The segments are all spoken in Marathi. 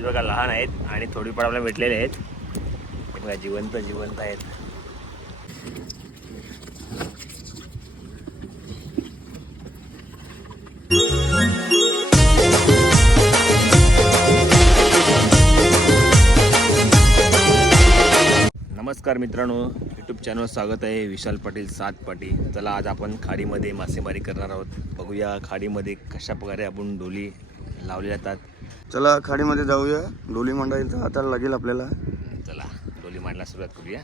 साईज बघा लहान आहेत आणि थोडी पण आपल्याला भेटलेले आहेत बघा, जिवंत आहेत. नमस्कार मित्रांनो, यूट्यूब चॅनलवर स्वागत आहे. विशाल पाटील 7 पाटी. चला आज आपण खाडीमध्ये मासेमारी करणार आहोत. बघूया खाडीमध्ये कशा प्रकारे आपण डोली लावले जातात. चला खाडीमध्ये जाऊया. डोली मांडायला आता लागेल आपल्याला. चला डोली मांडायला सुरुवात करूया.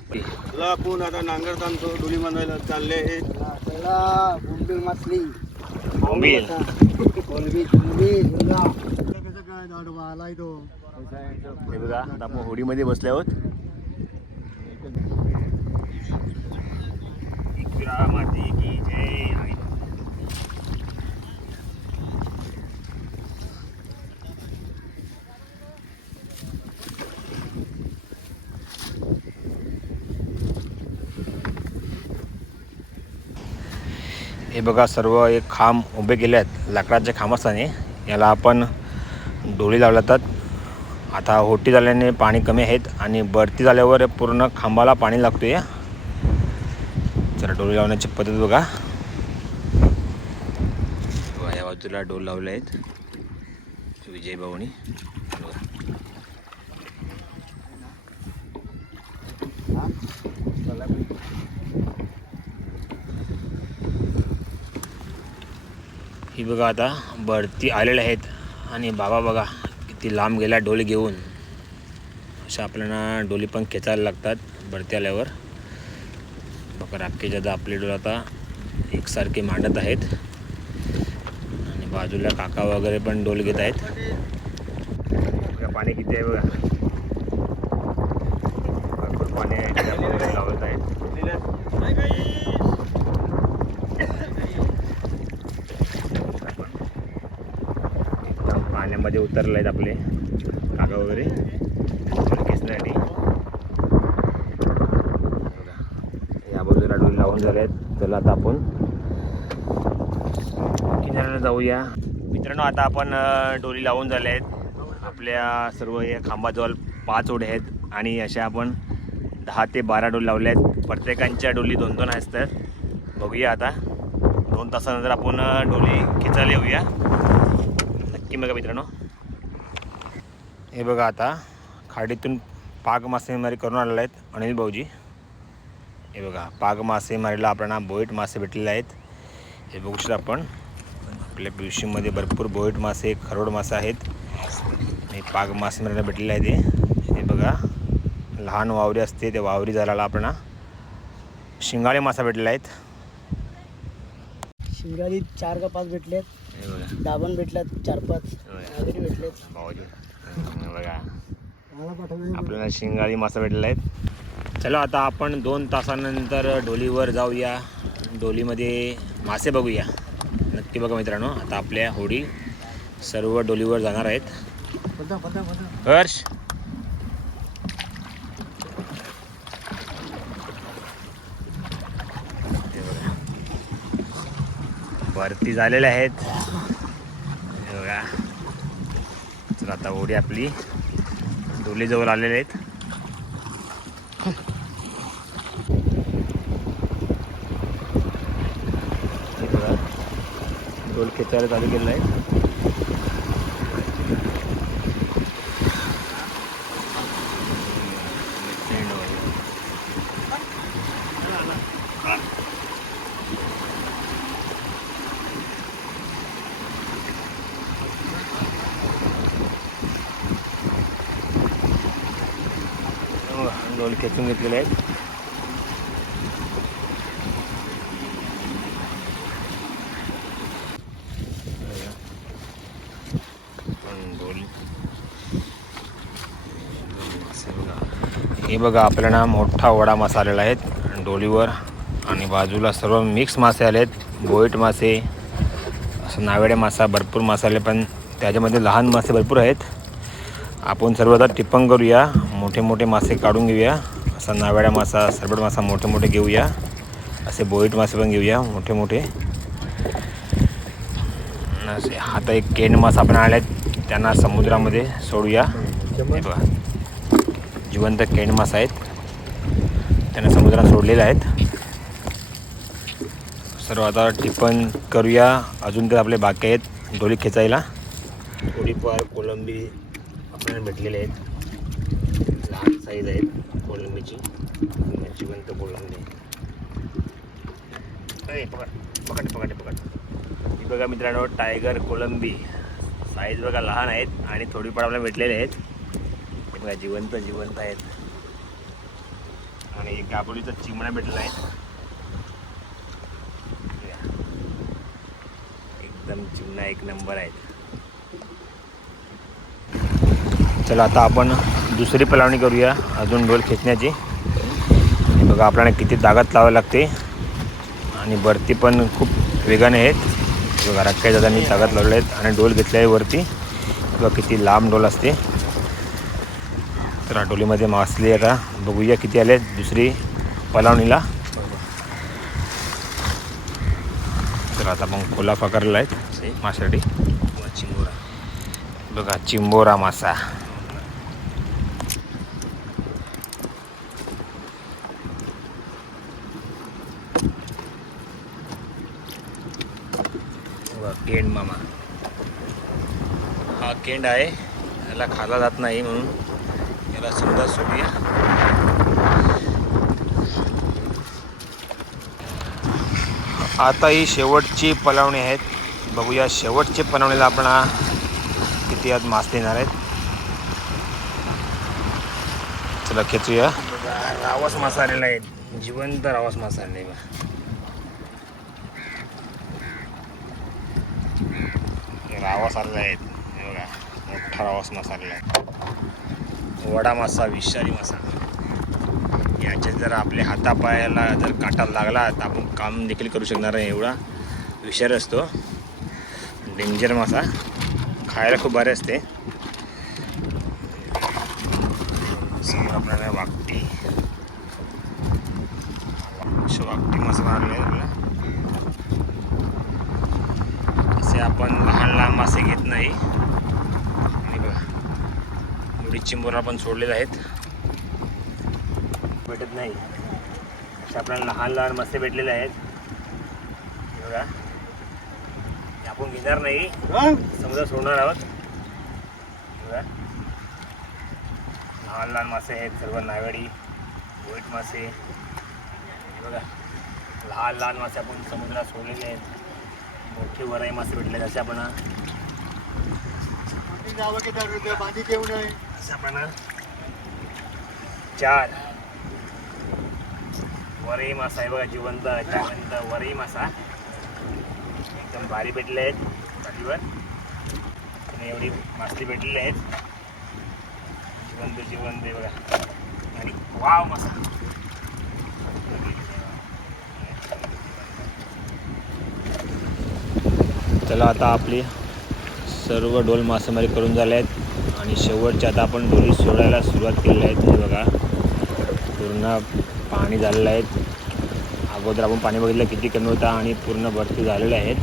चला आपण आता नांगर ताणतो. डोली मांडायला चालले. चला बोंबील मासली बोंबील काय दाडवा आलाय तो. हे बघा, आता आपण होडीमध्ये बसले आहोत. माती की जय. हे बघा, सर्व एक खांब उभे केले आहेत लाकडाचे खांब असताना. याला आपण डोली लावल्या जातात. आता होटी झाल्याने पाणी कमी आहेत आणि भरती झाल्यावर पूर्ण खांबाला पाणी लागतो. या जरा डोली लावण्याची पद्धत बघा. या बाजूला डोल लावले आहेत विजय भाऊनी. ही बघा आता भरती आलेले आहेत आणि बाबा बघा किती लांब गेला डोली घेऊन. अशा आपल्याला डोली पण खेचायला लागतात भरती आल्यावर. बघा राखेश दादा आपले डोल आता एकसारखे मांडत आहेत आणि बाजूला काका वगैरे पण डोल घेत आहेत. बघा पाणी किती आहे बघा, भरपूर पाणी आहे. लावत आहेत. पाण्यामध्ये उतरले आहेत आपले काका वगैरे खेचण्यासाठी. या बाजूला डोली लावून झाले आहेत. चला आता आपण किनाऱ्याला जाऊया. मित्रांनो, आता आपण डोली लावून झाले आहेत. आपल्या सर्व या खांबाजवळ 5 ओढे आहेत आणि अशा आपण 10 ते 12 डोली लावल्या आहेत. प्रत्येकांच्या डोली 2-2 असतात. बघूया आता 2 तासानंतर आपण डोली खेचायला येऊया. नक्की बघा मित्रांनो. हे बघा, आता खाडीतून पाग मासेमारी करून आलेले आहेत अनिल भाऊजी. हे बघा, पाग मासेमारीला आपल्याला बोईट मासे भेटलेले आहेत. हे बघू शकता आपण. आपल्या पिशवीमध्ये भरपूर बोईट मासे, खरोड मासे आहेत आणि पाग मासेमारीला भेटलेले आहेत. हे बघा, लहान वावरी असते त्या वावरी झाडाला आपल्याला शिंगाळे मासा भेटलेला आहेत. शिंगाली 4 का 5 भेटलेत. हे बघा, दाबण भेटल्यात 4-5 वगैरे भेटलेत. बघा आपल्याला शिंगाळी मासा भेटलेला आहेत. चला आता आपण 2 तासानंतर डोलीवर जाऊया. डोलीमध्ये मासे बघूया. नक्की बघा मित्रांनो. आता आपल्या होडी सर्व डोलीवर जाणार आहेत. हर्ष भरती झालेल्या आहेत. हे बघा, चला आता होडी आपली डोलीजवळ आलेले आहेत. डोल खेचायला चालू केलेलं आहे. डोल खेचून घेतलेले आहेत. हे बघा, आपल्याला मोठा वडा मासा आलेला आहे डोलीवर आणि बाजूला सर्व मिक्स मासे आले आहेत. बोईट मासे, असं नावेडे मासा, भरपूर मसाले, पण त्याच्यामध्ये लहान मासे भरपूर आहेत. आपण सर्व आता टिप्पण करूया. मोठे मोठे मासे काढून घेऊया. असा नावेडा मासा, सरबट मासा मोठे मोठे घेऊया. असे बोईट मासे पण घेऊया मोठे मोठे. असे आता एक केंड मासा आपण आले आहेत, त्यांना समुद्रामध्ये सोडूया. हे बघा जिवंत केंड मासा आहेत, त्यांना समुद्रात सोडलेले आहेत. सर्व आता टिपण करूया. अजून तर आपले बाकी आहेत डोली खेचायला. थोडीफार कोलंबी आपल्याला भेटलेले आहेत, लहान साईज आहेत कोलंबीची, जिवंत कोलंबी. पकड पकड पकड पकड. ही बघा मित्रांनो टायगर कोलंबी, साईज बघा लहान आहेत आणि थोडीफार आपल्याला भेटलेले आहेत. हे बघा जिवंत आहेत. आणि एक गाबोलीचा चिमणा भेटलेला आहे, एकदम चिमणा एक नंबर आहेत. चला आता आपण दुसरी पलावणी करूया अजून डोल खेचण्याची. बघा आपल्याला किती ताकद लावावी लागते आणि वरती पण खूप वेगाने आहेत. बघा रक्क्या दादांनी ताकद लावले आहेत आणि डोल घेतले आहे वरती. बघा किती लांब डोल असते. तर डोलीमध्ये मासली आता बघूया किती आले दुसरी पलावणीला. तर आता मग खोला पकडला आहेत माशासाठी. चिंबोरा बघा चिंबोरा मासा. केंड मामा, हा केंड आहे, याला खाला जात नाही म्हणून याला समजा सोडूया. आता ही शेवटची पलावणी आहेत. बघूया शेवटच्या पलावणीला आपण किती यात मास देणार आहेत. चला खेचूया. रावस मासा आलेला आहे, जिवंत रावस मासा आलेला आहे. रावस आलेला आहे बघा, मोठा रावस मासा आलेला आहे. वडा मासा, विषारी मासा. याच्यात जर आपल्या हातापायाला जर काटा लागला तर आपण काम देखील करू शकणार नाही, एवढा विषारी असतो. डेंजर मासा, खायला खूप भारी असते. समोर आपल्याला वाकटी मासा आलेला आहे आपल्याला. असे आपण लहान मासे घेत नाही. आणि बघा एवढी चिंबोरा पण सोडलेले आहेत, भेटत नाही. असे आपल्याला लहान मासे भेटलेले आहेत. बघा आपण घेणार नाही, समजा सोडणार आहोत. बघा लहान मासे आहेत सर्व, नावेडी व्हाईट मासे. बघा लहान मासे आपण समुद्रात सोडलेले आहेत. मोठे वराई मासे भेटले असे आपण चार वरई मासा आहे बघा, जिवंत वरई मासा एकदम भारी भेटले आहेत पाठीवर. आणि एवढी मासली भेटलेली आहेत जिवंत आहे बघा. आणि वाव मासा. चला आता आपली सर्व डोल मासेमारी करून झाले आहेत आणि शेवटच्या आता आपण डोली सोडायला सुरुवात केलेली आहेत. हे बघा पूर्ण पाणी झालेलं आहे. अगोदर आपण पाणी बघितलं किती कमी होता आणि पूर्ण भरती झालेले आहेत.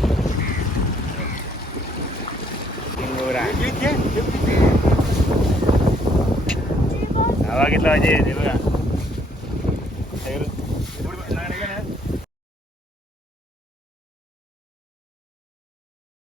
हवा घेतला पाहिजे ते बघा.